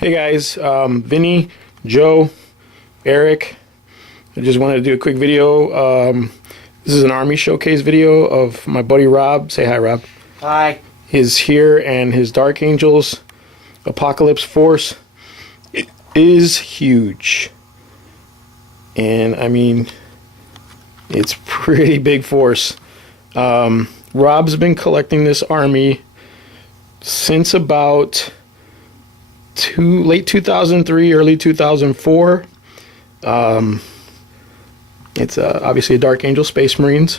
Hey guys, Vinny, Joe, Eric. I just wanted to do a quick video. This is an Army showcase video of my buddy Rob. Say hi, Rob. Hi. His here and his Dark Angels Apocalypse Force. It is huge. And I mean, it's pretty big force. Rob's been collecting this army since about late 2003, early 2004. It's obviously a Dark Angel Space Marines.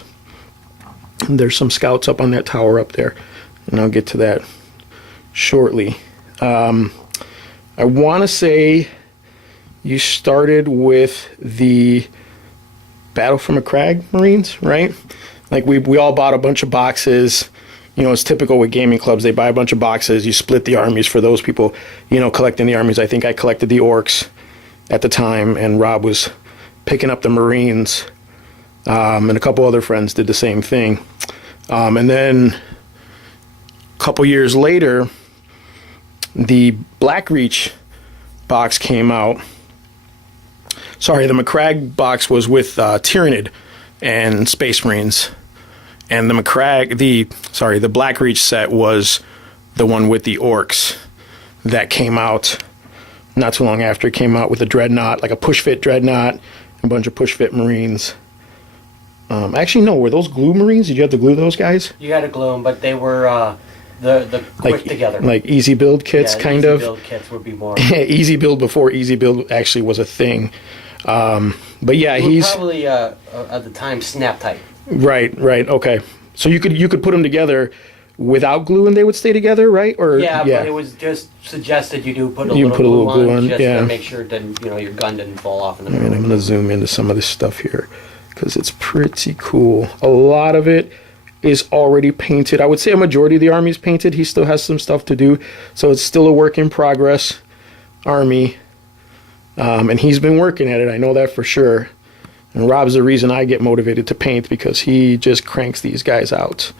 There's some scouts up on that tower up there, and I'll get to that shortly. I want to say you started with the Battle from a Crag Marines, right? Like we all bought a bunch of boxes. You know, it's typical with gaming clubs. They buy a bunch of boxes. You split the armies for those people, you know, collecting the armies. I think I collected the Orcs at the time, and Rob was picking up the Marines, and a couple other friends did the same thing. And then a couple years later, the Blackreach box came out. Sorry, the McCrag box was with Tyrannid and Space Marines. And the the Blackreach set was the one with the Orcs that came out not too long after. It came out with a Dreadnought, like a push-fit Dreadnought, a bunch of push-fit Marines. Actually, no, were those glue Marines? Did you have to glue those guys? You had to glue them, but they were the quick together. Like easy build kits, yeah, kind easy of. Easy build kits would be more. Easy build before easy build actually was a thing. But yeah, he's probably at the time snap type. Right. Okay. So you could put them together without glue and they would stay together, right? Or yeah, but it was just suggested you do put a little glue on just to make sure that your gun didn't fall off in the middle. And I'm gonna zoom into some of this stuff here because it's pretty cool. A lot of it is already painted. I would say a majority of the army is painted. He still has some stuff to do, so it's still a work in progress army. And he's been working at it. I know that for sure. And Rob's the reason I get motivated to paint because he just cranks these guys out.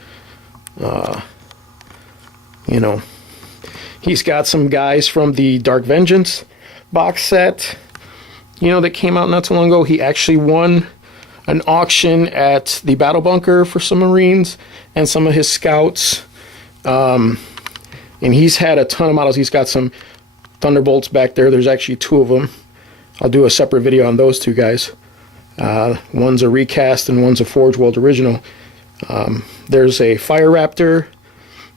You know, he's got some guys from the Dark Vengeance box set, you know, that came out not too long ago. He actually won an auction at the Battle Bunker for some Marines and some of his scouts. And he's had a ton of models. He's got some Thunderbolts back there. There's actually two of them. I'll do a separate video on those two guys. One's a recast and one's a Forge World original. There's a Fire Raptor.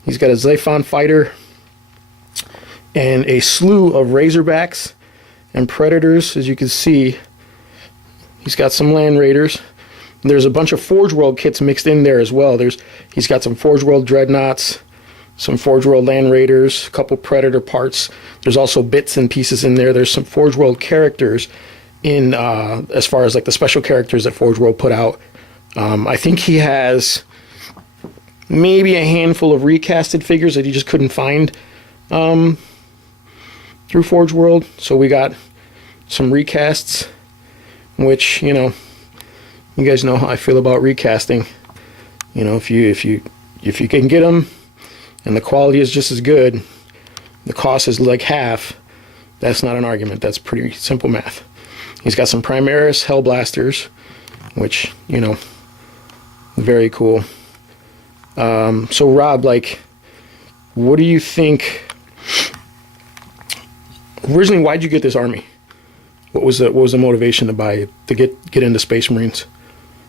He's got a Xiphon Fighter and a slew of Razorbacks and Predators, as you can see. He's got some Land Raiders. There's a bunch of Forge World kits mixed in there as well. He's got some Forge World Dreadnoughts, some Forge World Land Raiders, a couple Predator parts. There's also bits and pieces in there. There's some Forge World characters in as far as like the special characters that Forge World put out. I think he has maybe a handful of recasted figures that he just couldn't find through Forge World. So we got some recasts, which, you know, you guys know how I feel about recasting. You know, if you can get them and the quality is just as good, the cost is like half, that's not an argument. That's pretty simple math. He's got some Primaris Hellblasters, which, you know, very cool. So Rob, like, what do you think? Originally, why'd you get this army? What was the motivation to buy it, to get into Space Marines,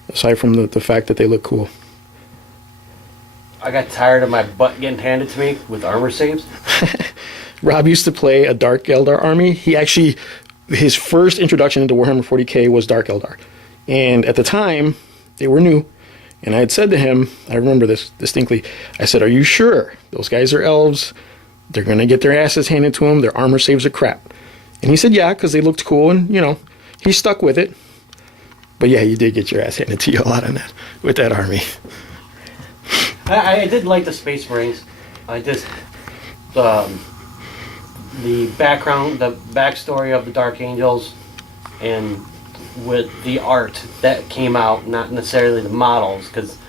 aside from the fact that they look cool? I got tired of my butt getting handed to me with armor saves. Rob used to play a Dark Eldar army. His first introduction into Warhammer 40k was Dark Eldar. And at the time, they were new. And I had said to him, I remember this distinctly, I said, "Are you sure? Those guys are elves. They're going to get their asses handed to them. Their armor saves are crap." And he said, "Yeah, because they looked cool." And, you know, he stuck with it. But yeah, you did get your ass handed to you a lot on that, with that army. I did like the Space Marines. I just... the background, the backstory of the Dark Angels, and with the art that came out, not necessarily the models, because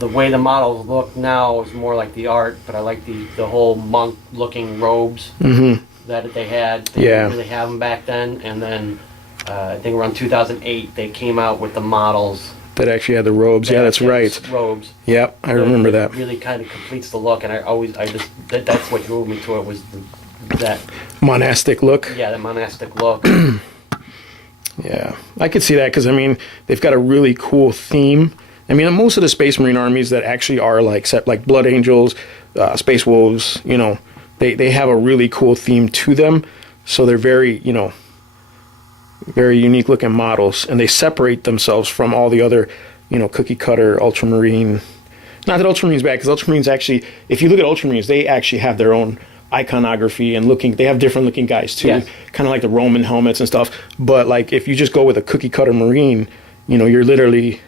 the way the models look now is more like the art, but I like the whole monk-looking robes that they had. They didn't really have them back then, and then I think around 2008 they came out with the models that actually had the robes. Yeah, that's right. Robes. Yep, I remember that. Really kind of completes the look, and that's what drove me to it was that monastic look. Yeah, the monastic look. Yeah, I could see that because I mean they've got a really cool theme. I mean, most of the Space Marine armies that actually are like Blood Angels, Space Wolves, you know, they have a really cool theme to them. So they're very, you know, very unique looking models, and they separate themselves from all the other, you know, cookie cutter Ultramarine. Not that Ultramarine's bad, because Ultramarines actually, if you look at Ultramarines, they actually have their own iconography and looking. They have different looking guys too, kind of like the Roman helmets and stuff. But like if you just go with a cookie cutter Marine, you know, you're literally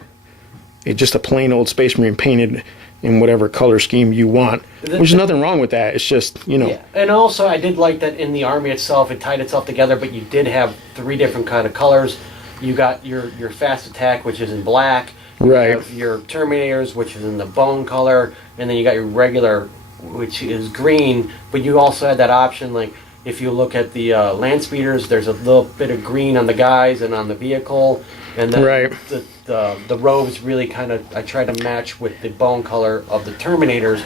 just a plain old Space Marine painted in whatever color scheme you want. Which is nothing wrong with that. It's just, you know. Yeah. And also I did like that in the army itself, it tied itself together, but you did have 3 different kind of colors. You got your fast attack, which is in black. Right. You have your Terminators, which is in the bone color, and then you got your regular, which is green, but you also had that option, like if you look at the land speeders, there's a little bit of green on the guys and on the vehicle, and then the robes really kind of, I tried to match with the bone color of the Terminators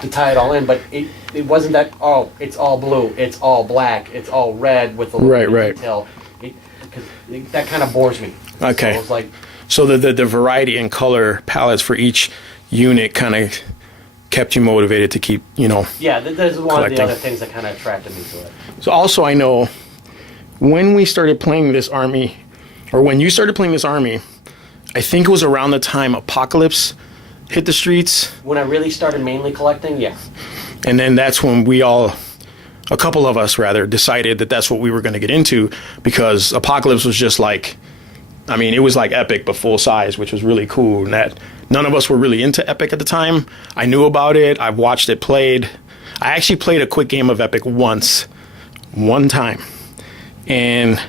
to tie it all in, but it wasn't that, oh, it's all blue, it's all black, it's all red with a little bit of detail. Because that kind of bores me. Okay. So it's like, so the variety in color palettes for each unit kind of kept you motivated to keep, you know, yeah, there's one of the other things that kind of attracted me to it. So also I know when we started playing this army, or when you started playing this army, I think it was around the time Apocalypse hit the streets. When I really started mainly collecting, yeah. And then that's when we all, a couple of us rather, decided that that's what we were going to get into, because Apocalypse was just like, I mean, it was like Epic but full size, which was really cool. And that none of us were really into Epic at the time. I knew about it. I've watched it played. I actually played a quick game of Epic one time. And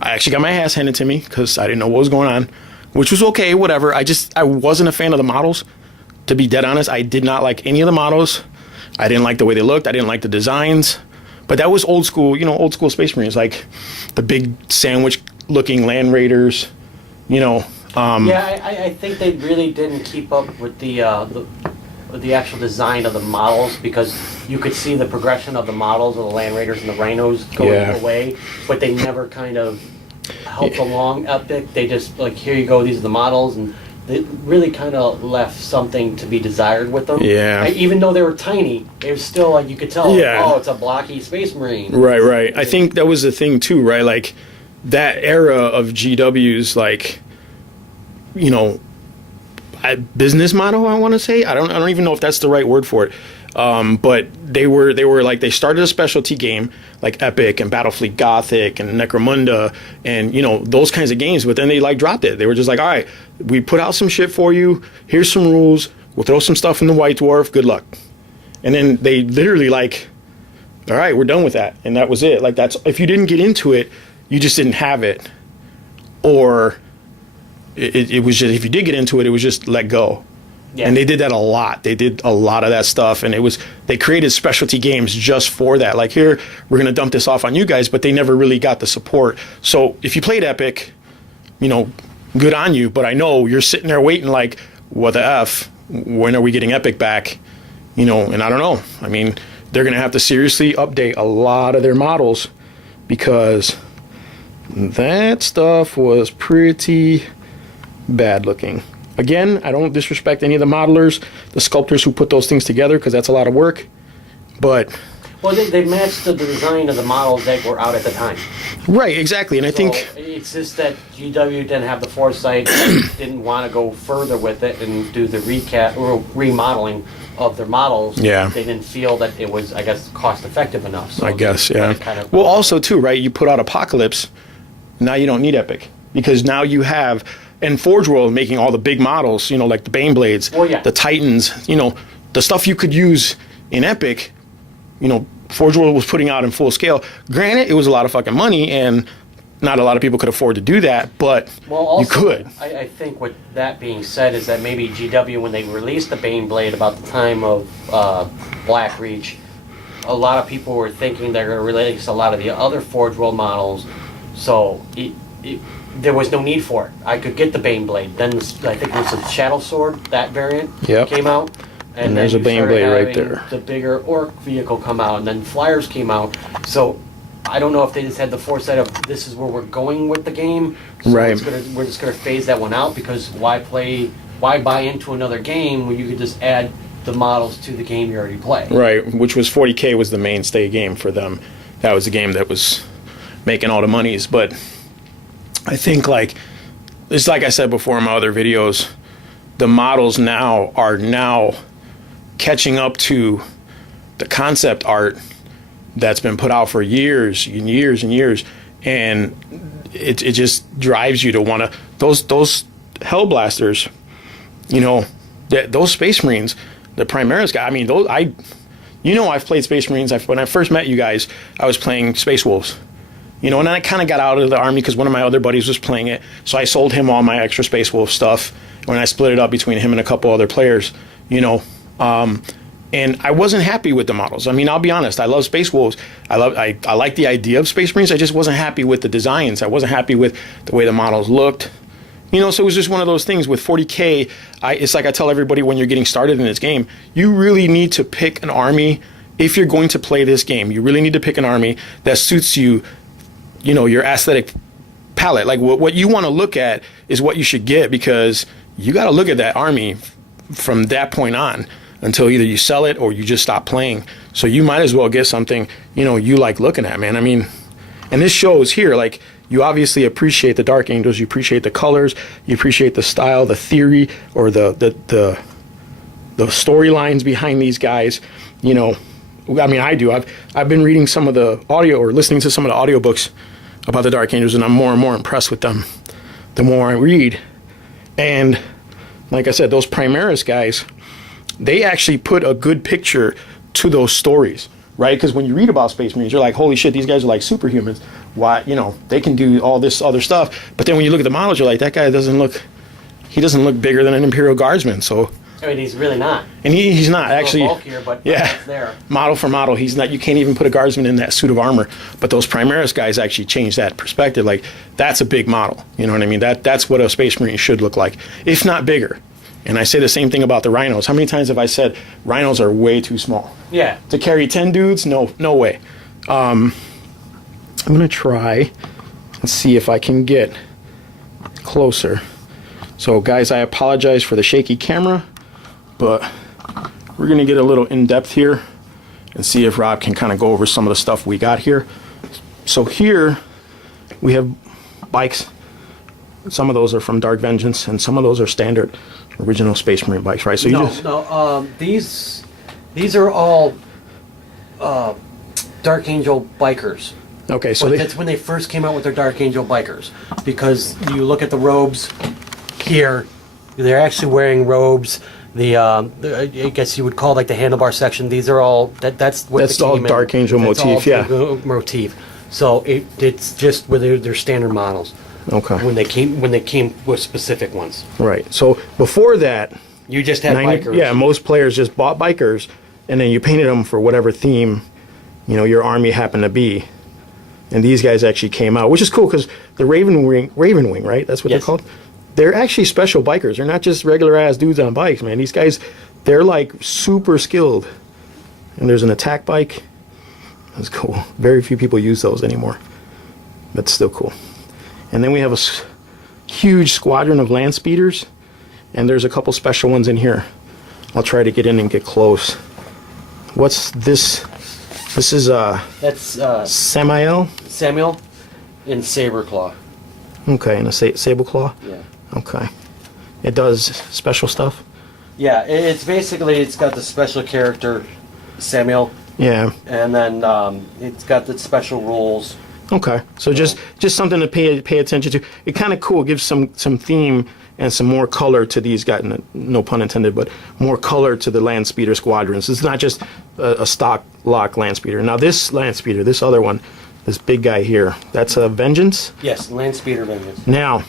I actually got my ass handed to me because I didn't know what was going on, which was okay, whatever. I wasn't a fan of the models. To be dead honest, I did not like any of the models. I didn't like the way they looked. I didn't like the designs. But that was old school, you know, old school Space Marines, like the big sandwich-looking Land Raiders, you know. Yeah, I think they really didn't keep up with the actual design of the models, because you could see the progression of the models of the Land Raiders and the Rhinos going away, but they never kind of helped along Epic. They just, like, here you go, these are the models, and they really kind of left something to be desired with them. Yeah. Even though they were tiny, it was still like you could tell, oh, it's a blocky Space Marine. Right. I think that was the thing too, right? Like that era of GW's, like, you know, business model, I want to say. I don't even know if that's the right word for it. But they were like, they started a specialty game like Epic and Battlefleet Gothic and Necromunda and, you know, those kinds of games, but then they like dropped it. They were just like, all right, we put out some shit for you, here's some rules, we'll throw some stuff in the White Dwarf, good luck. And then they literally like, all right, we're done with that. And that was it. Like, that's, if you didn't get into it, you just didn't have it. Or it was just, if you did get into it, it was just let go. Yeah. And they did that a lot. They did a lot of that stuff, and they created specialty games just for that. Like, here, we're going to dump this off on you guys, but they never really got the support. So if you played Epic, you know, good on you, but I know you're sitting there waiting like, what the F? When are we getting Epic back? You know, and I don't know. I mean, they're going to have to seriously update a lot of their models, because that stuff was pretty bad looking. Again, I don't disrespect any of the modelers, the sculptors who put those things together, because that's a lot of work. But well, they matched the design of the models that were out at the time. Right, exactly. And I think it's just that GW didn't have the foresight, didn't want to go further with it and do the recap or remodeling of their models. Yeah. They didn't feel that it was, I guess, cost effective enough. So I guess, yeah. Well, also too, right? You put out Apocalypse, now you don't need Epic, because now you have. And Forge World making all the big models, you know, like the Baneblades, the Titans, you know, the stuff you could use in Epic, you know, Forge World was putting out in full scale. Granted, it was a lot of fucking money, and Not a lot of people could afford to do that, but Well, also, you could. I think with that being said is that maybe GW, when they released the Bane Blade about the time of Black Reach, a lot of people were thinking they're going to release a lot of the other Forge World models, so there was no need for it. I could get the Bane Blade. Then I think it was the Shadow Sword, that variant came out. And there's a Bane Blade right there. The bigger Orc vehicle come out, and then Flyers came out. So I don't know if they just had the foresight of this is where we're going with the game. So Right. we're just gonna phase that one out, because why buy into another game when you could just add the models to the game you already play? Right, which was 40K was the mainstay game for them. That was the game that was making all the monies. But I think it's like I said before in my other videos, the models now are catching up to the concept art that's been put out for years and years and years, and it just drives you to want to those Hellblasters, those Space Marines, the Primaris guy. I mean, I've played Space Marines. When I first met you guys, I was playing Space Wolves, and then I kind of got out of the army because one of my other buddies was playing it, so I sold him all my extra Space Wolf stuff when I split it up between him and a couple other players, and I wasn't happy with the models. I mean, I'll be honest. I love Space Wolves. I like the idea of Space Marines. I just wasn't happy with the designs. I wasn't happy with the way the models looked. So it was just one of those things with 40K. It's like I tell everybody when you're getting started in this game, you really need to pick an army. If you're going to play this game, you really need to pick an army that suits you, your aesthetic palette. Like what you want to look at is what you should get, because you got to look at that army from that point on until either you sell it or you just stop playing. So you might as well get something, you like looking at, man. I mean, and this shows here, like, you obviously appreciate the Dark Angels, you appreciate the colors, you appreciate the style, the theory, or the storylines behind these guys. I mean, I do. I've been reading some of the audio or listening to some of the audiobooks about the Dark Angels, and I'm more and more impressed with them the more I read. And like I said, those Primaris guys, they actually put a good picture to those stories, right? Because when you read about Space Marines, you're like, holy shit, these guys are like superhumans. Why, they can do all this other stuff. But then when you look at the models, you're like, that guy doesn't look bigger than an Imperial Guardsman. So I mean, he's really not. And he's not actually. Bulkier, but it's there. Model for model, he's not. You can't even put a Guardsman in that suit of armor. But those Primaris guys actually changed that perspective. Like, that's a big model. You know what I mean? That's what a Space Marine should look like, if not bigger. And I say the same thing about the Rhinos. How many times have I said Rhinos are way too small? Yeah. To carry 10 dudes? No way. I'm going to try and see if I can get closer. So, guys, I apologize for the shaky camera, but we're going to get a little in-depth here and see if Rob can kind of go over some of the stuff we got here. So here we have bikes. Some of those are from Dark Vengeance, and some of those are standard original Space Marine bikes, right? So these are all Dark Angel bikers. Okay, so that's when they first came out with their Dark Angel bikers, because you look at the robes here, they're actually wearing robes. I guess you would call like the handlebar section. These are all that's all Dark Angel motif, yeah. Motif. So it's just with their standard models. Okay. When they came with specific ones. Right. So before that, you just had bikers. Yeah, most players just bought bikers, and then you painted them for whatever theme, your army happened to be. And these guys actually came out, which is cool because the Raven Wing, right? That's what they're called. They're actually special bikers. They're not just regular ass dudes on bikes, man. These guys, they're like super skilled. And there's an attack bike. That's cool. Very few people use those anymore. That's still cool. And then we have a huge squadron of land speeders, and there's a couple special ones in here. I'll try to get in and get close. What's this? This is that's Samuel in Saberclaw. Okay, and a Sableclaw? Yeah. Okay. It does special stuff? Yeah, it's got the special character, Samuel. Yeah. And then it's got the special rules. Okay. So just something to pay attention to. It kind of cool. Gives some theme and some more color to these guys. No pun intended, but more color to the land speeder squadrons. It's not just a stock lock land speeder. Now this land speeder, this other one, This big guy here. That's a Vengeance. Yes, Land Speeder Vengeance. Now,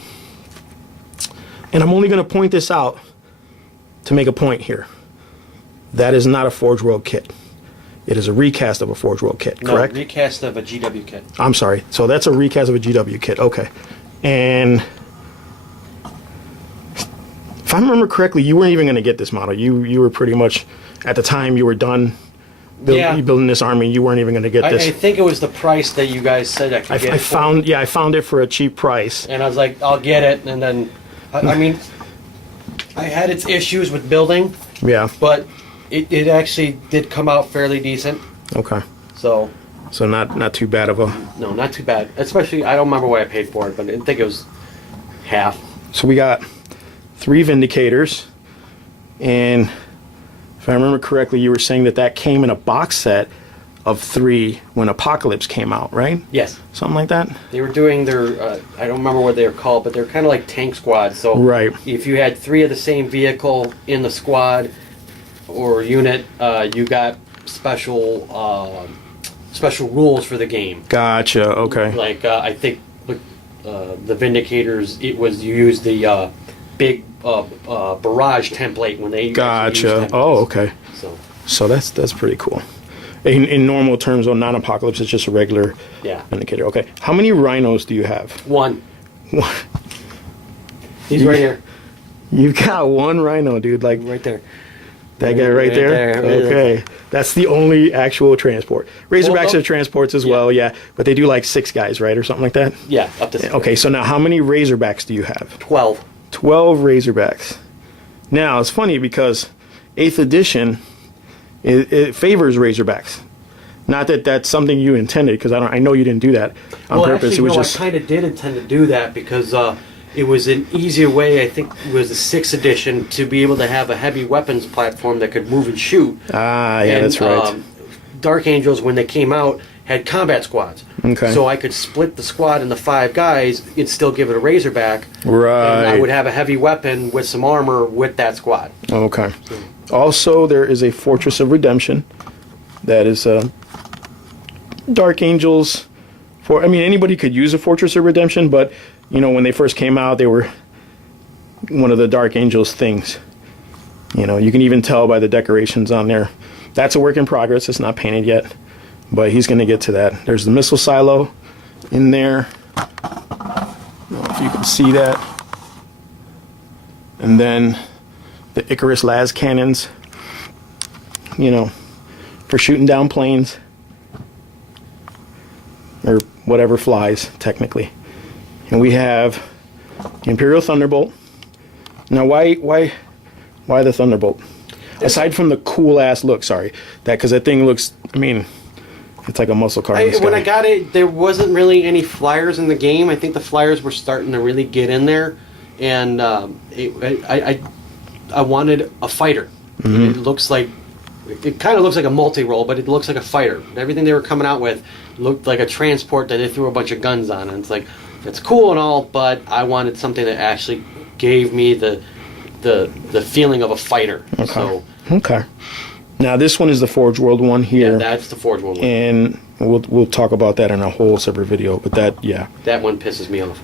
and I'm only going to point this out to make a point here. That is not a Forge World kit. It is a recast of a Forge World kit, correct? No, recast of a GW kit. I'm sorry. So that's a recast of a GW kit. Okay. And if I remember correctly, you weren't even going to get this model. You were pretty much, at the time you were done building this army, you weren't even going to get this. I think it was the price that you guys said I could get it for. I found it for a cheap price. And I was like, I'll get it. And then, I mean, I had its issues with building, Yeah. but it actually did come out fairly decent. Okay. So, not too bad of a. no, not too bad. Especially, I don't remember what I paid for it, but I think it was half. So we got 3 Vindicators, and if I remember correctly, you were saying that came in a box set of 3 when Apocalypse came out, right? Yes. Something like that? They were doing their, I don't remember what they were called, but they're kind of like tank squads. So Right. if you had 3 of the same vehicle in the squad or unit, you got special rules for the game. Gotcha, okay. Like, I think with the Vindicators, it was you use the big barrage template when they actually use Gotcha. templates. Oh, okay. So, So that's pretty cool. In normal terms, on non-apocalypse, it's just a regular yeah. Vindicator. Okay. How many rhinos do you have? 1. He's right here. You've got 1 rhino, dude. Like Right there. that guy right there? Okay. That's the only actual transport. Razorbacks Well, are transports as well, yeah. But they do like 6 guys, right? Or something like that? Yeah, up to 6. Okay, so now how many Razorbacks do you have? 12. 12 Razorbacks. Now, it's funny because 8th edition, it favors Razorbacks. Not that that's something you intended, because I know you didn't do that on purpose. Actually, It was no, just I kind of did intend to do that because it was an easier way, I think it was the 6th edition, to be able to have a heavy weapons platform that could move and shoot. yeah, And, that's right. Dark Angels, when they came out, had combat squads. Okay. So I could split the squad into 5 guys and still give it a Razorback. Right. And I would have a heavy weapon with some armor with that squad. Okay. Also, there is a Fortress of Redemption. That is Dark Angels. Anybody could use a Fortress of Redemption, but when they first came out, they were one of the Dark Angels things. You can even tell by the decorations on there. That's a work in progress. It's not painted yet, but he's going to get to that. There's the missile silo in there. I don't know if you can see that. And then the Icarus las cannons, for shooting down planes or whatever flies, technically. And we have the Imperial Thunderbolt. Now, why the Thunderbolt? Aside from the cool ass look, because that thing looks, it's like a muscle car. In the sky. When I got it, there wasn't really any flyers in the game. I think the flyers were starting to really get in there, and I wanted a fighter. Mm-hmm. It kind of looks like a multi-role, but it looks like a fighter. Everything they were coming out with looked like a transport that they threw a bunch of guns on, and it's like, it's cool and all, but I wanted something that actually gave me the feeling of a fighter. Okay. So, okay. Now this one is the Forge World one here. yeah, that's the Forge World one. And we'll talk about that in a whole separate video. But that That one pisses me off.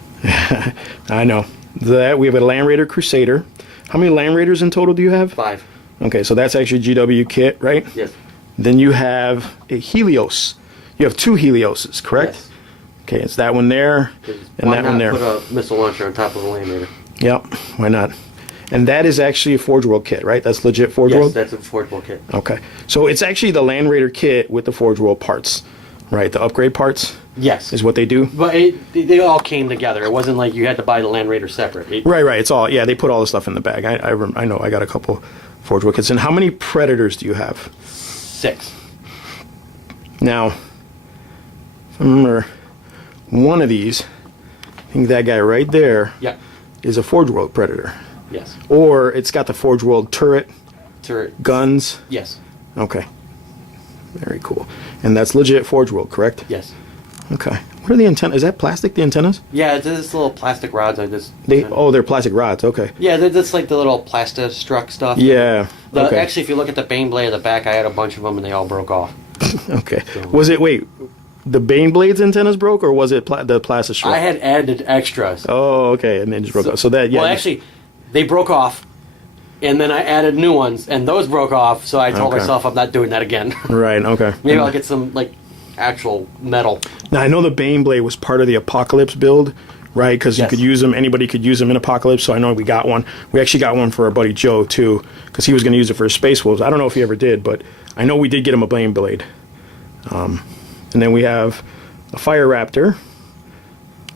I know. That we have a Land Raider Crusader. How many Land Raiders in total do you have? 5. Okay, so that's actually GW kit, right? Yes. Then you have a Helios. You have 2 Helioses, correct? Yes. Okay, it's that one there and Why that one not there. put a missile launcher on top of a Land Raider? Yep, why not? And that is actually a Forge World kit, right? That's legit Forge Yes, World? that's a Forge World kit. Okay. So it's actually the Land Raider kit with the Forge World parts, right? The upgrade parts Yes. is what they do? But they all came together. It wasn't like you had to buy the Land Raider separate. Right. It's all, they put all the stuff in the bag. I know I got a couple Forge World kits. And how many Predators do you have? 6. Now, if I remember, one of these, I think that guy right there Yeah. is a Forge World Predator. Yes. Or it's got the Forge World turret, Turret. guns. Yes. Okay. Very cool. And that's legit Forge World, correct? Yes. Okay. What are the antennas? Is that plastic, the antennas? Yeah, it's just little plastic rods. They're plastic rods. Okay. Yeah, they're just like the little plastistruck stuff. Yeah. Okay. Actually, if you look at the Bane blade at the back, I had a bunch of them and they all broke off. Okay. So- Was it, wait, the Baneblades antennas broke, or was it the plastic strip? I had added extras. Oh, okay, and then just broke off. So that, yeah. Well, actually, they broke off, and then I added new ones, and those broke off. So I told Okay. myself I'm not doing that again. Right. Okay. Maybe I'll get some like actual metal. Now I know the Baneblade was part of the Apocalypse build, right? Because you Yes. could use them. Anybody could use them in Apocalypse. So I know we got one. We actually got one for our buddy Joe too, because he was going to use it for his Space Wolves. I don't know if he ever did, but I know we did get him a Baneblade. And then we have a Fire Raptor,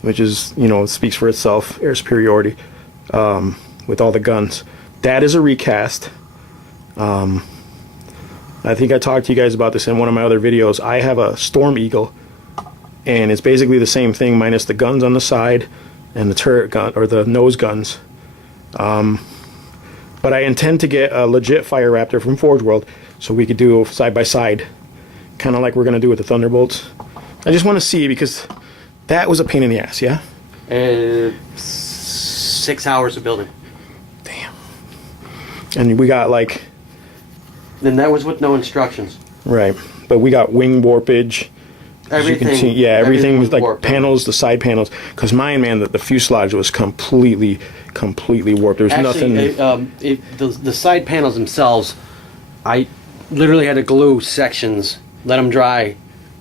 which is, speaks for itself, air superiority, with all the guns. That is a recast. I think I talked to you guys about this in one of my other videos. I have a Storm Eagle, and it's basically the same thing minus the guns on the side and the turret gun, or the nose guns. But I intend to get a legit Fire Raptor from Forge World so we could do side by side, kind of like we're going to do with the Thunderbolts. I just want to see, because that was a pain in the ass, yeah? 6 hours of building. Damn. And we got like... Then that was with no instructions. Right. But we got wing warpage. As you can Everything. see, yeah, everything was like warped. panels, the side panels. Because mine, man, the fuselage was completely warped. There's Actually, nothing... the side panels themselves, I literally had to glue sections, let them dry,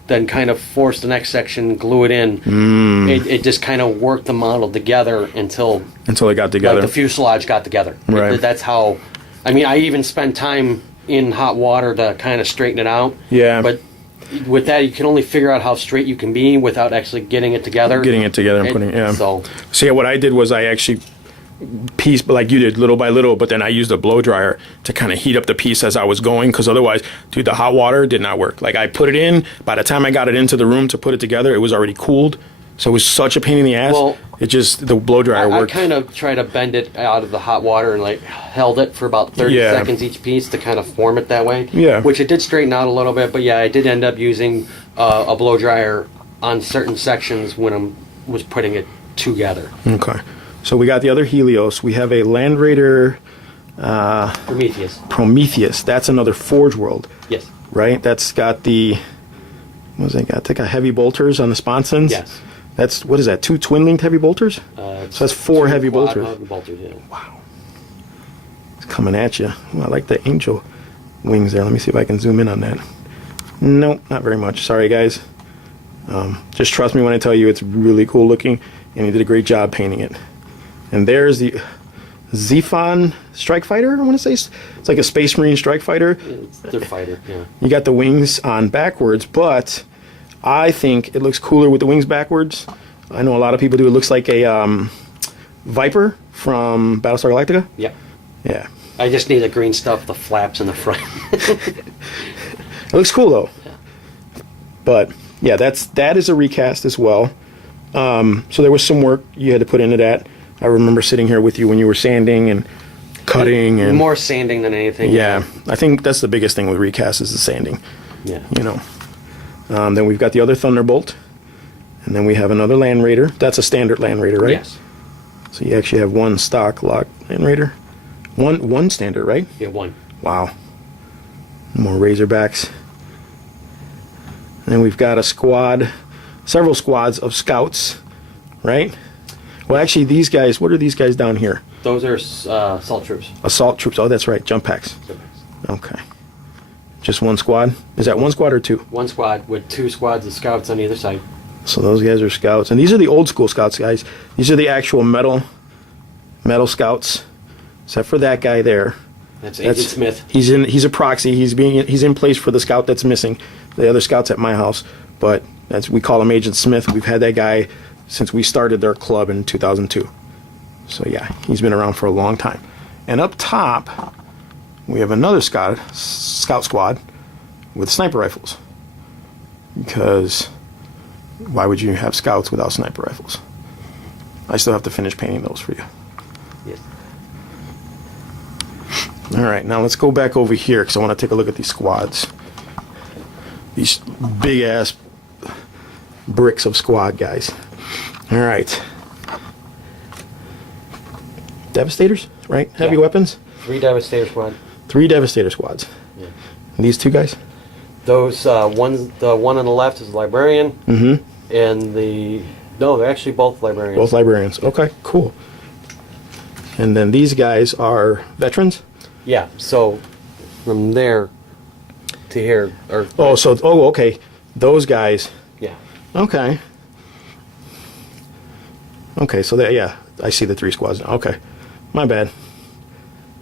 then kind of force the next section, glue it in. It just kind of worked the model together until Until it got together. like the fuselage got together. Right. That's how. I mean, I even spent time in hot water to kind of straighten it out. Yeah. But with that, you can only figure out how straight you can be without actually getting it together. Getting it together and putting... Yeah. So So yeah, what I did was I actually piece, like you did, little by little, but then I used a blow dryer to kind of heat up the piece as I was going, because otherwise, dude, the hot water did not work. Like, I put it in, by the time I got it into the room to put it together, it was already cooled, so it was such a pain in the ass. Well, the blow dryer I worked. kind of tried to bend it out of the hot water and like held it for about 30 Yeah. seconds each piece to kind of form it that way. Yeah. Which it did straighten out a little bit, but yeah, I did end up using a blow dryer on certain sections when I was putting it together. Okay, so we got the other Helios. We have a Land Raider Prometheus. That's another Forge World, Yes. right? That's got the... What was that got? They got heavy bolters on the sponsons. Yes. That's, what is that, 2 twin-linked heavy bolters? So that's 4 heavy bolters. Yeah. Wow. It's coming at you. Ooh, I like the angel wings there. Let me see if I can zoom in on that. Nope, not very much. Sorry, guys. Just trust me when I tell you it's really cool looking, and he did a great job painting it. And there's the Zephon Strike Fighter, I want to say. It's like a Space Marine Strike Fighter. It's their fighter, yeah. You got the wings on backwards, but I think it looks cooler with the wings backwards. I know a lot of people do. It looks like a Viper from Battlestar Galactica. Yeah. Yeah. I just need the green stuff, the flaps in the front. It looks cool though. But yeah, that is a recast as well. So there was some work you had to put into that. I remember sitting here with you when you were sanding and cutting and More sanding than anything. yeah. I think that's the biggest thing with recast is the sanding. Yeah. You know. Then we've got the other Thunderbolt, and then we have another Land Raider. That's a standard Land Raider, right? Yes. So you actually have one stock lock Land Raider, one standard, right? Yeah, one. Wow. More Razorbacks. And then we've got a squad, several squads of scouts, right? Well, actually, these guys, what are these guys down here? Those are assault troops. Assault troops. Oh, that's right. Jump packs. Okay. Just one squad? Is that one squad or 2? One squad with 2 squads of scouts on either side. So those guys are scouts. And these are the old school scouts, guys. These are the actual metal scouts. Except for that guy there. That's Agent Smith. He's a proxy. He's in place for the scout that's missing. The other scouts at my house. But we call him Agent Smith. We've had that guy since we started their club in 2002. So yeah, he's been around for a long time. And up top, we have another scout squad with sniper rifles. Because why would you have scouts without sniper rifles? I still have to finish painting those for you. Yes. All right, now let's go back over here because I want to take a look at these squads. These big ass bricks of squad guys. All right. Devastators, right? Heavy Yeah. weapons. 3 Devastator squad. 3 Devastator squads. Yeah. And these 2 guys? Those the one on the left is a librarian, and they're actually both librarians. Both librarians. Okay, cool. And then these guys are veterans? Yeah, so from there to here are okay. Those guys. yeah. Okay. Okay, so that, yeah, I see the 3 squads now. Okay. My bad.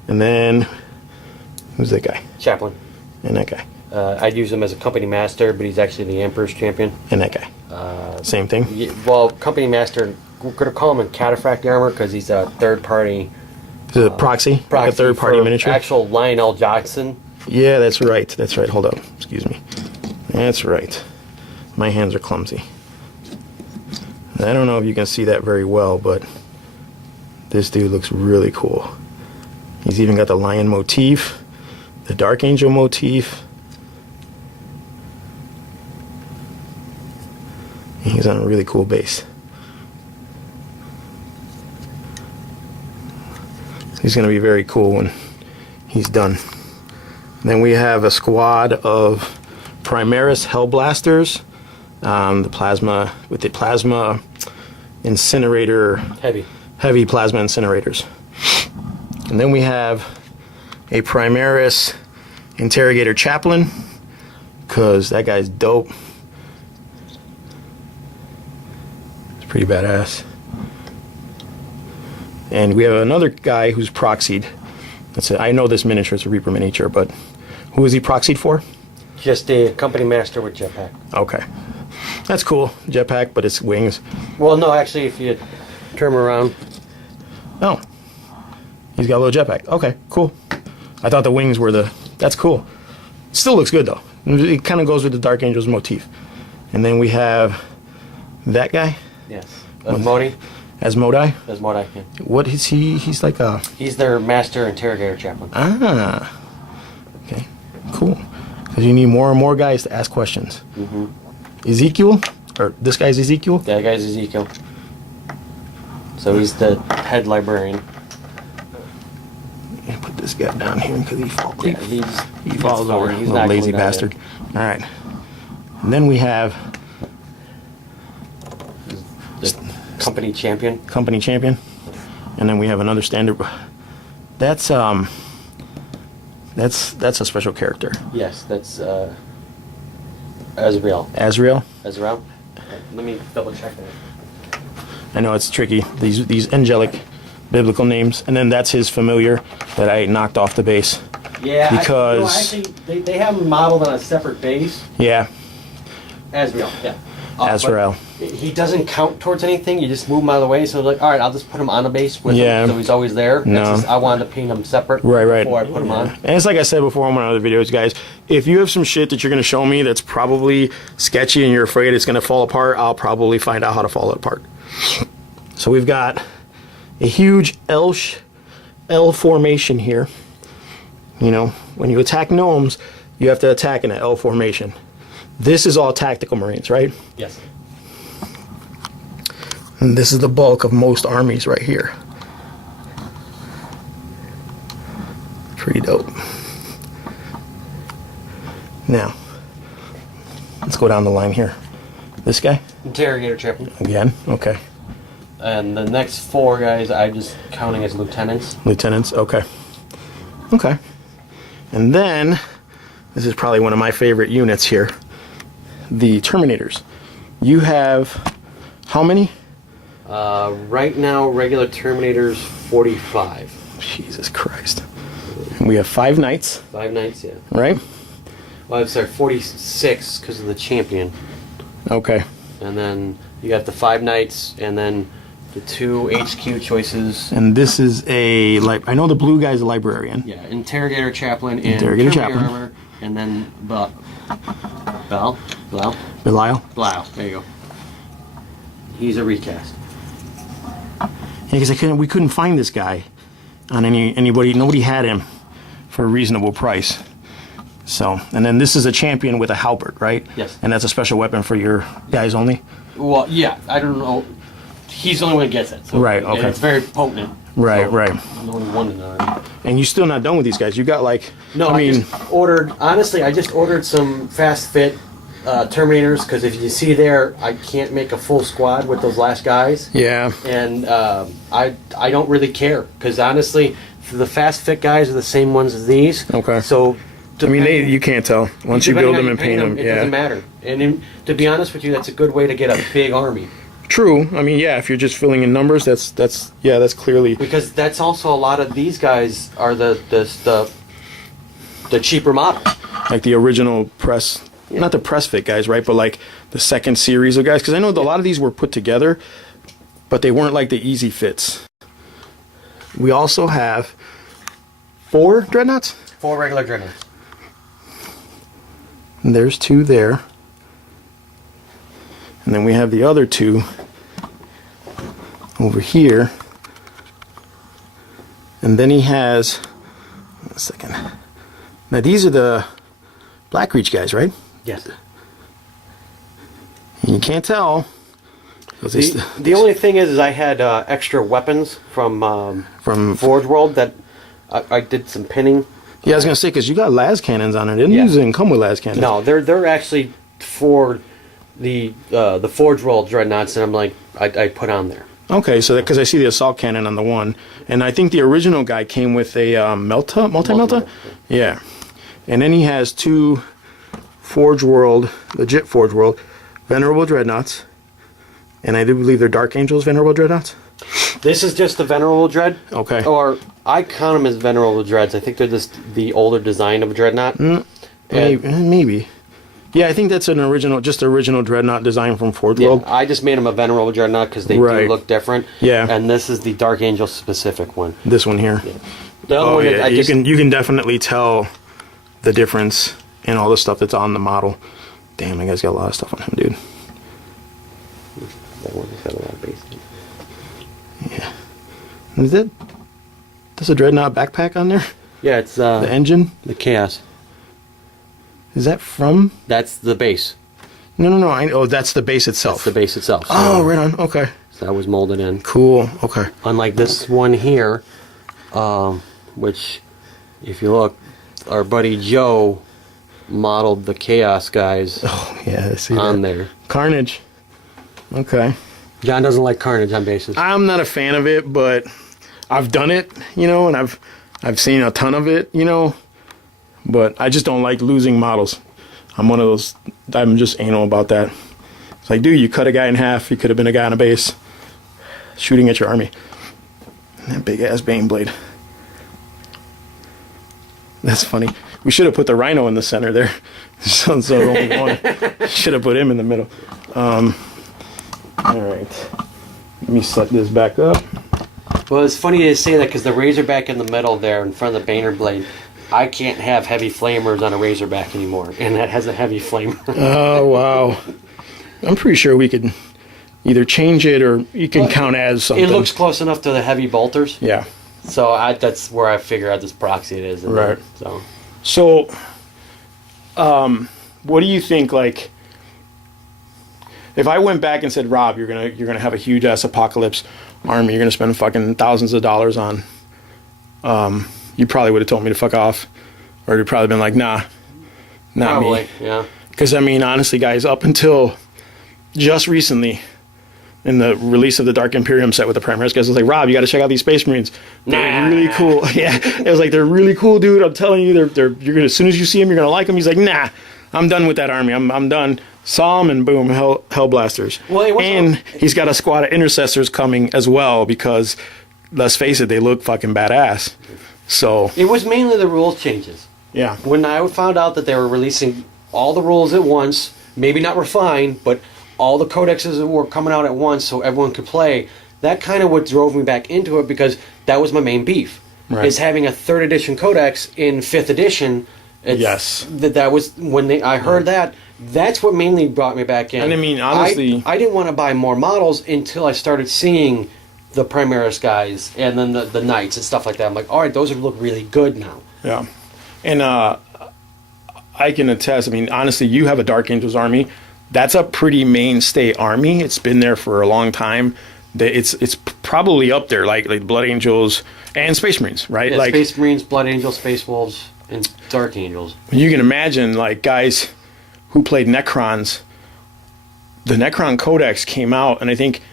And then who's that guy? Chaplain. And that guy. I'd use him as a company master, but he's actually the Emperor's champion. And that guy. Same thing? Well, company master, we're going to call him in cataphract armor because he's a third party. Is it a proxy? Like a third party for miniature? Actual Lionel Johnson. Yeah, that's right. That's right. Hold up. Excuse me. That's right. My hands are clumsy. I don't know if you can see that very well, but this dude looks really cool. He's even got the lion motif, the Dark Angel motif. He's on a really cool base. He's going to be very cool when he's done. Then we have a squad of Primaris Hellblasters, the plasma incinerator, heavy plasma incinerators. And then we have a Primaris Interrogator Chaplain, because that guy's dope. It's pretty badass. And we have another guy who's proxied. That's it. I know this miniature is a Reaper miniature, but who is he proxied for? Just a company master with jetpack. Okay. That's cool. Jetpack, but it's wings. Well, no, actually, if you turn him around. Oh. He's got a little jetpack. Okay, cool. I thought the wings were the... That's cool. Still looks good, though. It kind of goes with the Dark Angel's motif. And then we have that guy. Yes. Modi. Asmodai? Asmodai, yeah. What is he? He's like a... He's their master interrogator chaplain. Ah. Okay, cool. Because you need more and more guys to ask questions. Mm-hmm. Ezekiel? Or this guy's Ezekiel? That guy's Ezekiel. So he's the head librarian. Yeah, put this guy down here because he falls. Yeah, he falls over. He's Little not lazy going down bastard. All right. And then we have the company champion. company champion, and then we have another standard. That's a special character. Yes, that's Azrael. Azrael. Azrael. Let me double check that. I know it's tricky. These angelic, biblical names, and then that's his familiar that I knocked off the base. Yeah, because actually, they have him modeled on a separate base. yeah, Azrael. Yeah. Azrael. He doesn't count towards anything. You just move him out of the way. So like, all right, I'll just put him on the base with him, so he's always there. No. Just, I wanted to paint him separate Right. before I put him on. And it's like I said before on one of the other videos, guys. If you have some shit that you're going to show me that's probably sketchy and you're afraid it's going to fall apart, I'll probably find out how to fall it apart. So we've got a huge L formation here. You know, when you attack gnomes, you have to attack in an L formation. This is all tactical marines, right? Yes. And this is the bulk of most armies right here. Pretty dope. Now, let's go down the line here. This guy? Interrogator chaplain. Again? Okay. And the next 4 guys, I'm just counting as lieutenants. Lieutenants? Okay. Okay. And then, this is probably one of my favorite units here. The Terminators. You have how many? Right now, regular Terminators 45. Jesus Christ. And we have 5 knights. 5 knights, yeah. Right? Well, I'm sorry, 46 because of the champion. Okay. And then you got the 5 knights, and then the 2 HQ choices. And this is a, like, I know the blue guy's a librarian. Yeah, interrogator chaplain and Interrogator Terminator chaplain. armor, and then Belial. Belial. There you go. He's a recast. Yeah, because we couldn't find this guy on anybody. Nobody had him for a reasonable price. So, and then this is a champion with a halberd, right? Yes. And that's a special weapon for your guys only. Well, yeah, I don't know. He's the only one who gets it. So, Right, and okay. it's very potent. Right, so right. I'm the only one in there. And you're still not done with these guys. You got like, No, I just ordered some fast fit Terminators, because if you see there, I can't make a full squad with those last guys. yeah. And I don't really care, because honestly, the fast fit guys are the same ones as these. Okay. So, I mean, you can't tell once you build them and paint them. It doesn't matter. And to be honest with you, that's a good way to get a big army. True. I mean, yeah. If you're just filling in numbers, that's clearly, Because that's also a lot of these guys are the cheaper model. like the original press. Not the press fit guys, right? But like the second series of guys, because I know a lot of these were put together, but they weren't like the easy fits. We also have 4 dreadnoughts. 4 regular dreadnoughts. And there's 2 there, and then we have the other 2 over here, and then he has. Wait a second. Now these are the Blackreach guys, right? Yes. And you can't tell. The only thing is I had extra weapons from Forge World that I did some pinning. Yeah, I was gonna say, because you got las cannons on it. It doesn't come with las cannons. No, they're actually for the Forge World dreadnoughts, and I'm like I put on there. Okay, so because I see the assault cannon on the one, and I think the original guy came with a multi-melta. Yeah, and then he has 2 Forge World, legit Forge World, Venerable Dreadnoughts, and I do believe they're Dark Angels Venerable Dreadnoughts. This is just the Venerable Dread. Okay. Or I count them as Venerable Dreads. I think they're just the older design of a Dreadnought. Maybe. Yeah, I think that's an original Dreadnought design from Forge World. I just made them a Venerable Dreadnought because they do look different. Yeah. And this is the Dark Angel specific one. This one here. Yeah. The other one yeah. You can definitely tell the difference in all the stuff that's on the model. Damn, that guy's got a lot of stuff on him, dude. That one has got a lot of base. Yeah. Is that? There's a Dreadnought backpack on there? Yeah, it's the engine? The Chaos. Is that from? That's the base. No. That's the base itself. That's the base itself. So, oh, right on. Okay. So that was molded in. Cool. Okay. Unlike this one here, which, if you look, our buddy Joe modeled the Chaos guys. Oh yeah, I see on that. there. Carnage. Okay. John doesn't like Carnage on bases. I'm not a fan of it, but I've done it, and I've seen a ton of it, but I just don't like losing models. I'm one of those. I'm just anal about that. It's like, dude, you cut a guy in half. He could have been a guy on a base shooting at your army. And that big ass Bane blade. That's funny. We should have put the Rhino in the center there. so only one. Should have put him in the middle. All right. Let me set this back up. Well, it's funny to say that because the Razorback in the middle there in front of the Banner blade, I can't have heavy flamers on a Razorback anymore, and that has a heavy flamer. Oh, wow. I'm pretty sure we could either change it or you can count as something. It looks close enough to the heavy bolters. Yeah. So that's where I figure out this proxy it is. Right. So, what do you think, like, if I went back and said, Rob, you're gonna have a huge ass apocalypse army, you're gonna spend fucking thousands of dollars on, you probably would have told me to fuck off, or you'd probably been like, nah, not probably, me. yeah. Because I mean, honestly, guys, up until just recently, in the release of the Dark Imperium set with the Primaris guys, I was like, Rob, you got to check out these Space Marines. They're really cool. Yeah, it was like, they're really cool, dude. I'm telling you, you're gonna, as soon as you see them, you're gonna like them. He's like, nah, I'm done with that army. I'm done. Saw him and boom, Hellblasters. Well, and he's got a squad of intercessors coming as well because, let's face it, they look fucking badass. So it was mainly the rules changes. Yeah. When I found out that they were releasing all the rules at once, maybe not refined, but all the codexes were coming out at once so everyone could play, that kind of what drove me back into it, because that was my main beef. Right. Is having a 3rd edition codex in 5th edition. Yes. That was when I heard that. That's what mainly brought me back in. And I mean, honestly, I didn't want to buy more models until I started seeing the Primaris guys and then the Knights and stuff like that. I'm like, all right, those look really good now. Yeah. And I can attest, I mean, honestly, you have a Dark Angels army. That's a pretty mainstay army. It's been there for a long time. It's probably up there, like Blood Angels and Space Marines, right? Yeah, like Space Marines, Blood Angels, Space Wolves, and Dark Angels. you can imagine, like, guys who played Necrons. The Necron Codex came out, and I think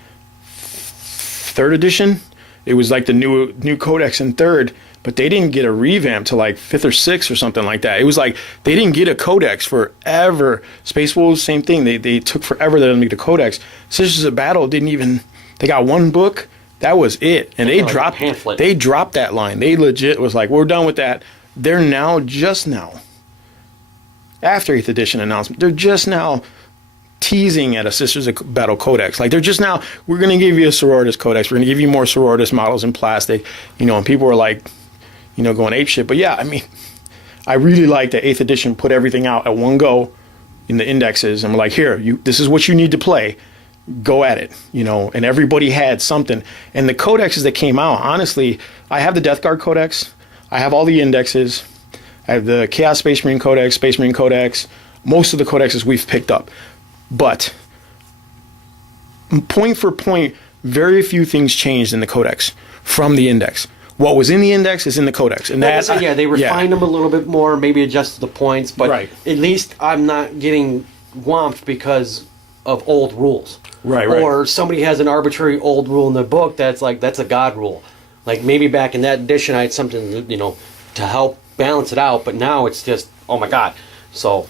3rd edition. It was like the new Codex in 3rd, but they didn't get a revamp to like 5th or 6th or something like that. It was like they didn't get a Codex forever. Space Wolves, same thing. They took forever to make the Codex. Sisters of Battle didn't even. They got one book. That was it, and they dropped. Pamphlet. They dropped that line. They legit was like, we're done with that. They're now just now. After 8th edition announcement, they're just now teasing at a Sisters of Battle Codex. Like, they're just now, we're going to give you a Sororitas Codex. We're going to give you more Sororitas models in plastic. And people were like, going apeshit. But yeah, I mean, I really like that 8th edition put everything out at one go in the indexes. And we're like, here, this is what you need to play. Go at it, and everybody had something. And the codexes that came out, honestly, I have the Death Guard Codex. I have all the indexes. I have the Chaos Space Marine Codex, Space Marine Codex. Most of the codexes we've picked up. But point for point, very few things changed in the codex from the index. What was in the index is in the codex, and they refined them a little bit more, maybe adjusted the points. But at least I'm not getting whomped because of old rules. Right. Or somebody has an arbitrary old rule in the book that's a god rule. Like, maybe back in that edition I had something to help balance it out, but now it's just, oh my god. So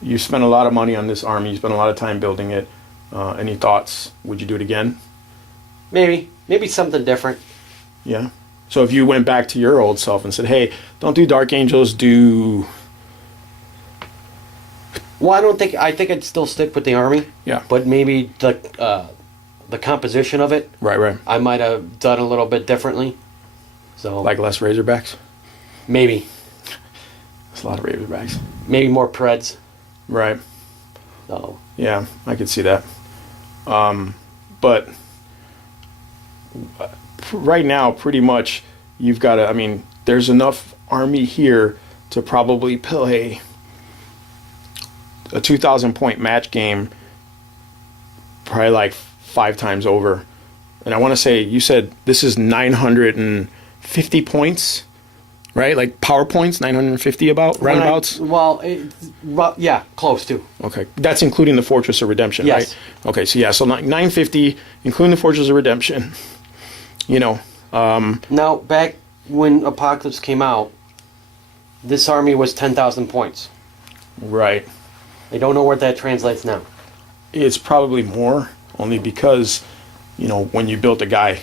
you spent a lot of money on this army. You spent a lot of time building it. Any thoughts? Would you do it again? Maybe something different. Yeah. So if you went back to your old self and said, hey, don't do Dark Angels, do... Well, I think I'd still stick with the army. Yeah. But maybe the composition of it. Right. I might have done a little bit differently. So, like less Razorbacks? Maybe. There's a lot of Razorbacks. Maybe more Preds. Right. So. Yeah, I could see that. But right now, pretty much, you've got to, I mean, there's enough army here to probably play a 2,000 point match game probably like 5 times over. And I want to say, you said this is 950 points, right? Like power points, 950 about, roundabouts? Yeah, close to. Okay. That's including the Fortress of Redemption, right? Okay, so 950, including the Fortress of Redemption. Now, back when Apocalypse came out, this army was 10,000 points. Right. I don't know where that translates now. It's probably more, only because, when you built a guy,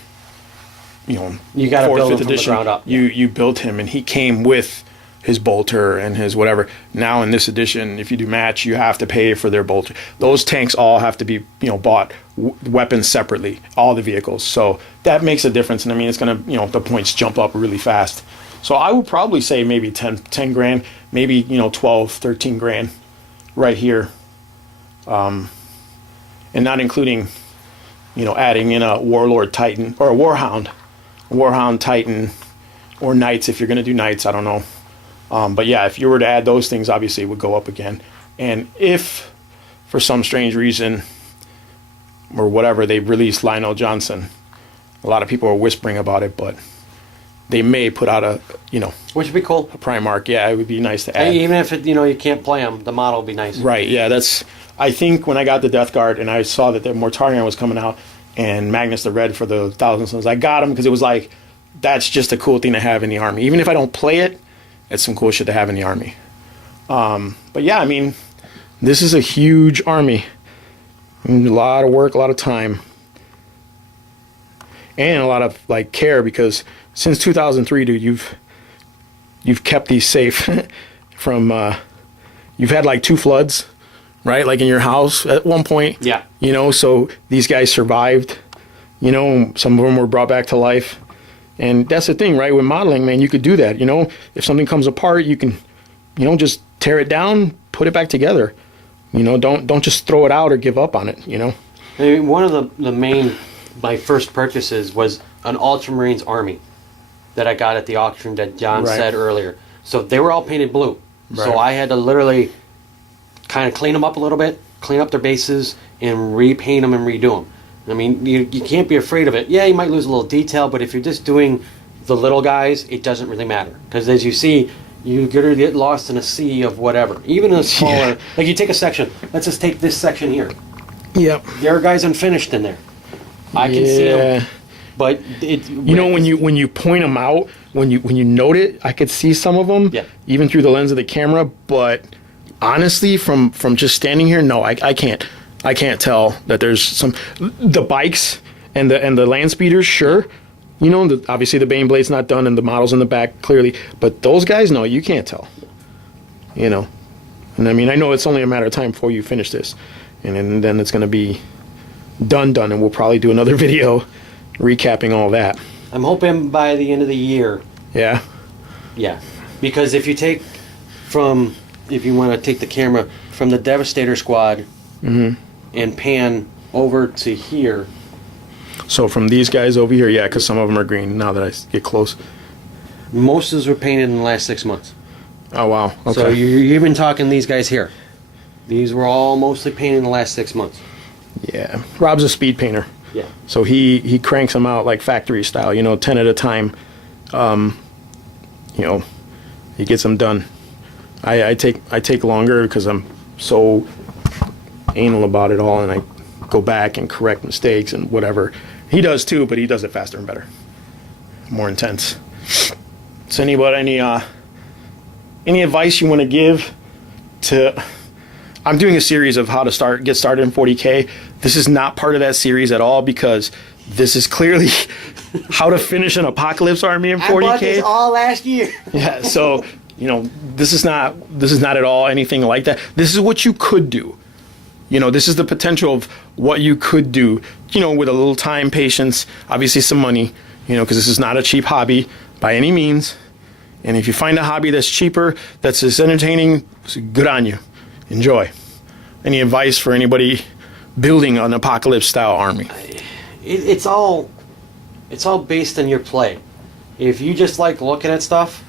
you got to build him from the ground up. You built him, and he came with his bolter and his whatever. Now in this edition, if you do match, you have to pay for their bolter. Those tanks all have to be, bought weapons separately, all the vehicles. So that makes a difference, and I mean, it's going to, the points jump up really fast. So I would probably say maybe 10 grand, maybe, 12, 13 grand right here. And not including, adding in a Warlord Titan or a Warhound Titan, or Knights if you're going to do Knights, I don't know. But yeah, if you were to add those things, obviously it would go up again. And if, for some strange reason, or whatever, they released Lionel Johnson, a lot of people are whispering about it, but they may put out a, which would be cool, a Primarch. Yeah, it would be nice to add. Even if you can't play them, the model would be nice. Right. Yeah, I think when I got the Death Guard and I saw that the Mortarion was coming out and Magnus the Red for the Thousand Suns, I got him because it was like, that's just a cool thing to have in the army. Even if I don't play it, it's some cool shit to have in the army. But yeah, I mean, this is a huge army. A lot of work, a lot of time. And a lot of care, because since 2003, dude, you've kept these safe from you've had 2 floods, right? Like in your house at one point. Yeah. So these guys survived. Some of them were brought back to life. And that's the thing, right? With modeling, man, you could do that. If something comes apart, you can, just tear it down, put it back together. Don't just throw it out or give up on it. I mean, one of my first purchases was an Ultramarines army that I got at the auction that John said earlier. So they were all painted blue. Right. So I had to literally kind of clean them up a little bit, clean up their bases and repaint them and redo them. I mean, you can't be afraid of it. Yeah, you might lose a little detail, but if you're just doing the little guys, it doesn't really matter. Because as you see, you're going to get lost in a sea of whatever. Even a smaller, like you take a section. Let's just take this section here. Yep. There are guys unfinished in there. I can see them. But you know, when you point them out, when you note it, I could see some of them, even through the lens of the camera. But honestly, from just standing here, no, I can't tell that there's some. The bikes and the land speeders, sure. You know, obviously the Bane Blade's not done, and the models in the back clearly. But those guys, no, you can't tell. You know, and I mean, I know it's only a matter of time before you finish this, and then it's going to be done, and we'll probably do another video recapping all that. I'm hoping by the end of the year. Yeah. Yeah, because if you want to take the camera from the Devastator squad and pan over to here. So from these guys over here, yeah, because some of them are green now that I get close. Most of those were painted in the last 6 months. Oh, wow. Okay. So you've been talking these guys here. These were all mostly painted in the last 6 months. Yeah. Rob's a speed painter. Yeah. So he cranks them out like factory style, 10 at a time. He gets them done. I take longer because I'm so anal about it all, and I go back and correct mistakes and whatever. He does too, but he does it faster and better, more intense. So any advice you want to give to? I'm doing a series of how to get started in 40K. This is not part of that series at all, because this is clearly how to finish an apocalypse army in 40K. I bought this all last year. Yeah, so this is not at all anything like that. This is what you could do. This is the potential of what you could do. With a little time, patience, obviously some money. Because this is not a cheap hobby by any means. And if you find a hobby that's cheaper, that's as entertaining, good on you. Enjoy. Any advice for anybody building an apocalypse style army? It's all based on your play. If you just like looking at stuff,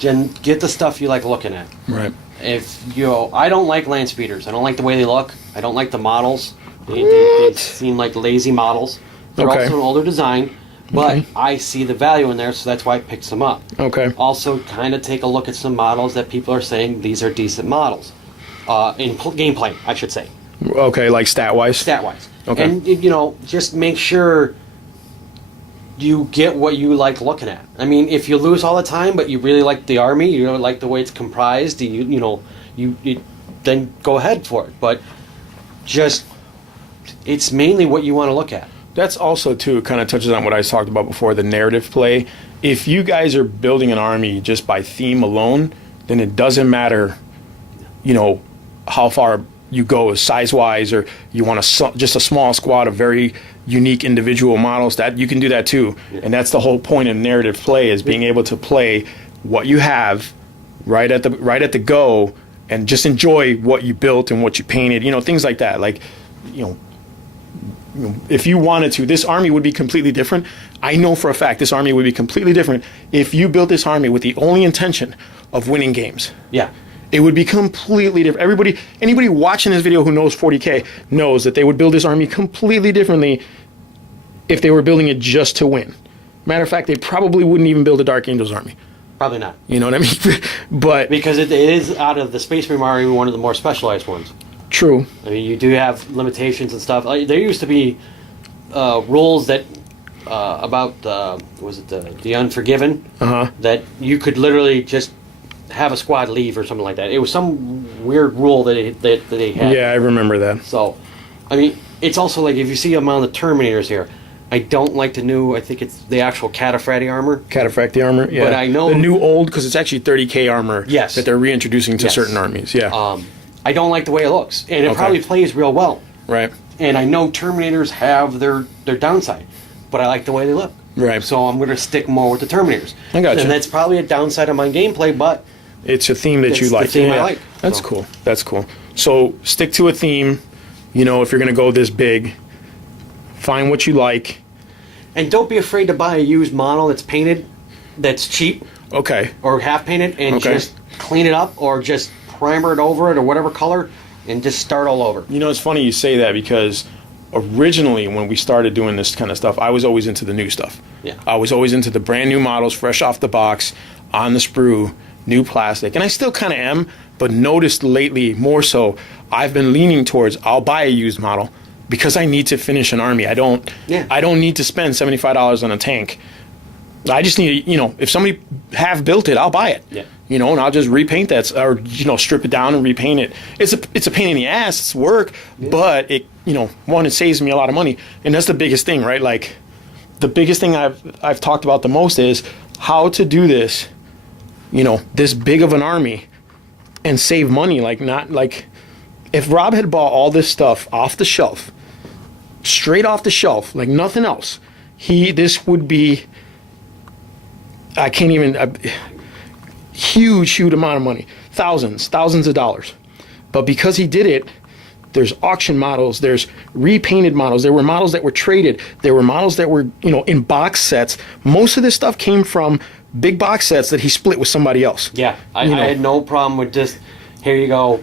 then get the stuff you like looking at. Right. I don't like land speeders. I don't like the way they look. I don't like the models. They seem like lazy models. They're also an older design, but I see the value in there, so that's why I picked some up. Okay. Also, kind of take a look at some models that people are saying these are decent models. In gameplay, I should say. Okay, like stat-wise? Stat-wise. Okay. And, just make sure you get what you like looking at. I mean, if you lose all the time, but you really like the army, you really like the way it's comprised, you then go ahead for it. But it's mainly what you want to look at. That's also, too, kind of touches on what I talked about before, the narrative play. If you guys are building an army just by theme alone, then it doesn't matter, how far you go size-wise, or you want just a small squad of very unique individual models. That you can do that too. Yeah. And that's the whole point of narrative play, is being able to play what you have right at the go, and just enjoy what you built and what you painted, things like that. Like, if you wanted to, this army would be completely different. I know for a fact this army would be completely different if you built this army with the only intention of winning games. Yeah. It would be completely different. Anybody watching this video who knows 40K knows that they would build this army completely differently if they were building it just to win. Matter of fact, they probably wouldn't even build a Dark Angels army. Probably not. You know what I mean? But because it is, out of the Space Marine army, one of the more specialized ones. True. I mean, you do have limitations and stuff. There used to be rules that about the Unforgiven, that you could literally just have a squad leave or something like that. It was some weird rule that they had. Yeah, I remember that. So, I mean, it's also like, if you see them on the Terminators here, I don't like the new, I think it's the actual Cataphractii armor. Cataphractii armor, yeah. But I know the new old, because it's actually 30K armor that they're reintroducing to certain armies, yeah. I don't like the way it looks, and it probably plays real well. Right. And I know Terminators have their downside, but I like the way they look. Right. So I'm going to stick more with the Terminators. I got you. And that's probably a downside of my gameplay, but it's a theme that you like. It's the theme I like. That's cool. That's cool. So stick to a theme. If you're going to go this big, find what you like. And don't be afraid to buy a used model that's painted, that's cheap. Okay. Or half painted, and just clean it up, or just primer it over it, or whatever color. and just start all over. You know, it's funny you say that because originally when we started doing this kind of stuff, I was always into the new stuff. Yeah. I was always into the brand new models, fresh off the box, on the sprue, new plastic. And I still kind of am, but noticed lately more so, I've been leaning towards I'll buy a used model because I need to finish an army. I don't need to spend $75 on a tank. I just need, you know, if somebody have built it, I'll buy it. Yeah. You know, and I'll just repaint that, or, you know, strip it down and repaint it. It's a pain in the ass, it's work, but it, you know, one, it saves me a lot of money. And that's the biggest thing, right? Like, the biggest thing I've talked about the most is how to do this, you know, this big of an army and save money. Like, not like, if Rob had bought all this stuff off the shelf, straight off the shelf, like nothing else, this would be, I can't even, huge amount of money, thousands of dollars. But because he did it, there's auction models, there's repainted models, there were models that were traded, there were models that were, you know, in box sets. Most of this stuff came from big box sets that he split with somebody else. Yeah, I had no problem with just, here you go,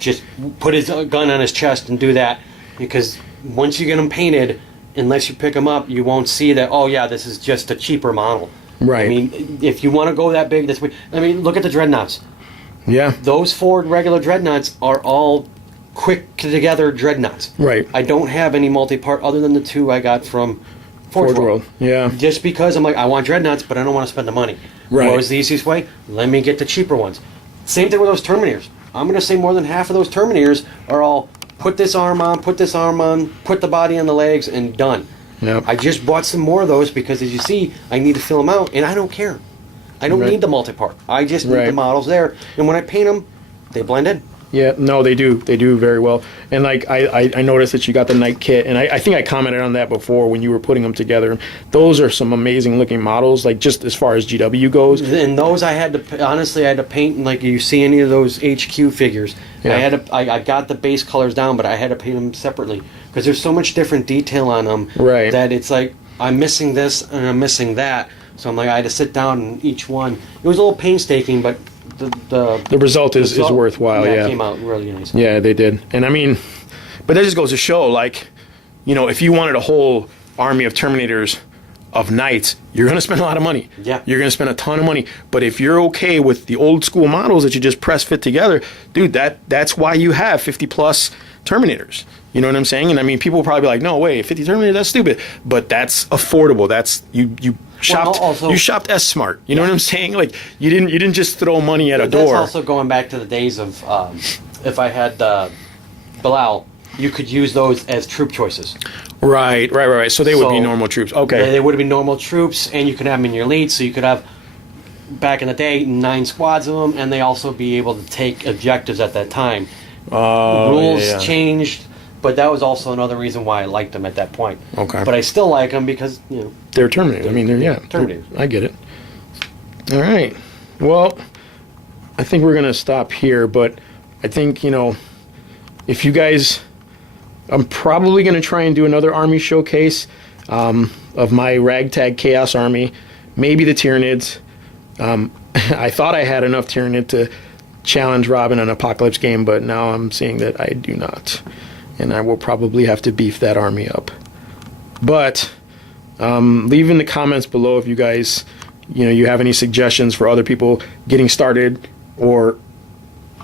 just put his gun on his chest and do that, because once you get them painted, unless you pick them up, you won't see that, oh yeah, this is just a cheaper model. Right. I mean, if you want to go that big, this way. I mean, look at the dreadnoughts. Yeah. Those Ford regular dreadnoughts are all quick together dreadnoughts. Right. I don't have any multi-part other than the two I got from Forge World. Yeah. Just because I'm like, I want dreadnoughts, but I don't want to spend the money. Right. What was the easiest way? Let me get the cheaper ones. Same thing with those Terminators. I'm going to say more than half of those Terminators are all put this arm on, put the body on the legs, and done. Yep. I just bought some more of those because, as you see, I need to fill them out, and I don't care. I don't need the multi-part. I just need the models there. And when I paint them, they blend in. Yeah, no, they do. They do very well. And like I noticed that you got the night kit, and I think I commented on that before when you were putting them together. Those are some amazing looking models, like just as far as GW goes. And those I had to, honestly, I had to paint, like you see any of those HQ figures. Yeah. I got the base colors down, but I had to paint them separately because there's so much different detail on them that it's like I'm missing this and I'm missing that. So I'm like, I had to sit down and each one. It was a little painstaking, but the result is worthwhile. Yeah, it came out really nice. Yeah, they did. And I mean, but that just goes to show, like, you know, if you wanted a whole army of Terminators of knights, you're going to spend a lot of money. Yeah. You're going to spend a ton of money. But if you're okay with the old school models that you just press fit together, dude, that's why you have 50 plus Terminators. You know what I'm saying? And I mean, people will probably be like, no way, 50 Terminators, that's stupid. But that's affordable. That's you shopped S Smart. You know what I'm saying? Like, you didn't just throw money at a door. That's also going back to the days of if I had Bilal, you could use those as troop choices. Right. So they would be normal troops. Okay. They would have been normal troops, and you could have them in your lead, so you could have, back in the day, 9 squads of them, and they also be able to take objectives at that time. Rules changed, but that was also another reason why I liked them at that point. Okay. But I still like them because, you know. They're Terminators. I mean, they're Terminators. I get it. All right. Well, I think we're going to stop here, but I think, you know, if you guys... I'm probably going to try and do another army showcase of my Ragtag Chaos Army, maybe the Tyranids. I thought I had enough Tyranid to challenge Rob in an Apocalypse game, but now I'm seeing that I do not. And I will probably have to beef that army up. But leave in the comments below if you guys, you know, you have any suggestions for other people getting started or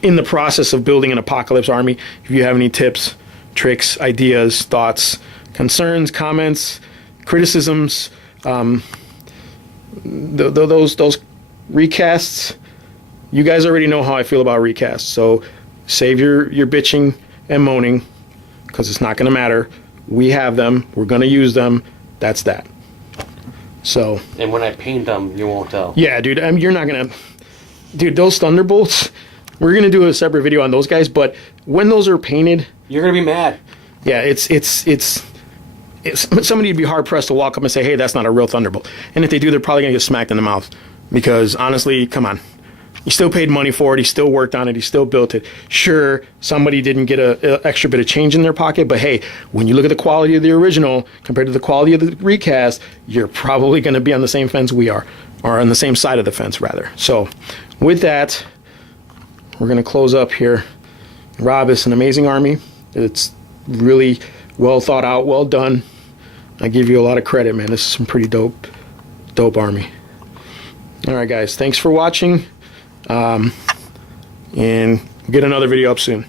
in the process of building an Apocalypse army. If you have any tips, tricks, ideas, thoughts, concerns, comments, criticisms, those recasts, you guys already know how I feel about recasts, so save your bitching and moaning, because it's not going to matter. We have them, we're going to use them, that's that. So, and when I paint them, you won't tell. Yeah, dude, you're not going to... Dude, those Thunderbolts, we're going to do a separate video on those guys, but when those are painted... You're going to be mad. Yeah, it's somebody would be hard-pressed to walk up and say, hey, that's not a real Thunderbolt. And if they do, they're probably going to get smacked in the mouth. Because, honestly, come on. He still paid money for it. He still worked on it. He still built it. Sure, somebody didn't get an extra bit of change in their pocket, but hey, when you look at the quality of the original compared to the quality of the recast, you're probably going to be on the same fence we are. Or on the same side of the fence, rather. So, with that, we're going to close up here. Rob, it's an amazing army. It's really well thought out, well done. I give you a lot of credit, man. This is some pretty dope army. All right, guys, thanks for watching, and get another video up soon.